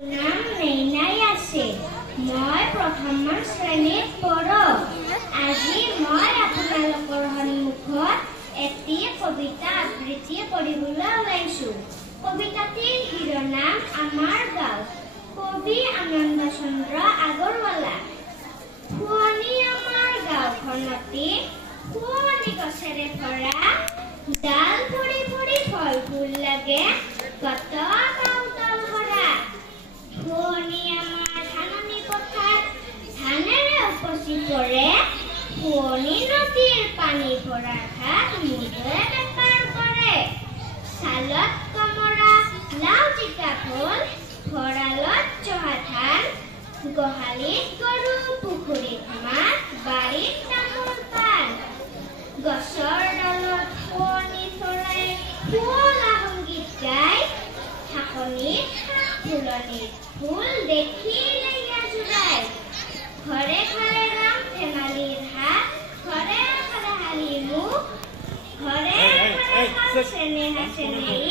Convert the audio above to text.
নাম নেইনাই আছে। মই প্ৰথম শ্ৰেণীত পঢ়ো। আজি মই আপোনালোকৰ সন্মুখত এটি কবিতা আবৃত্তি কৰিবলৈ ওলাইছো। কবিতাটিৰ শিৰোনাম আমাৰ গাঁও। কবি আনন্দ চন্দ্ৰ আগৰৱালা। শুৱনি আমাৰ গাঁওখনটি শুৱনি গছেৰে ভৰা, ডাল পৰি পৰি ফল ফুল লাগে, কত গাঁওতল ভৰা। শুৱনি আমাৰ ধাননি পথাৰ, ধানেৰে উপচি পৰে, শুৱনি নদীৰ পানী ভৰা ঘাট, মুঠে বেপাৰ কৰে। চালত কমৰা, লাও জিকা ভোল, ভঁৰালত জহা ধান, গোহালিত গৰু, পুখুৰীত মাছ, বাৰীত তামোল পাণ। গছৰ ডালত শুৱনি চৰাই শুৱলা সংগীত গায়, ঢাকনিত শাক ফুলনিত ফুল দেখিলে জোৰাই। ঘৰে ঘৰে ৰং ধেমালিৰ হাত, ঘৰে ঘৰে হাঁহি মুখ, ঘৰে ঘৰে চেনেহা চেনেহী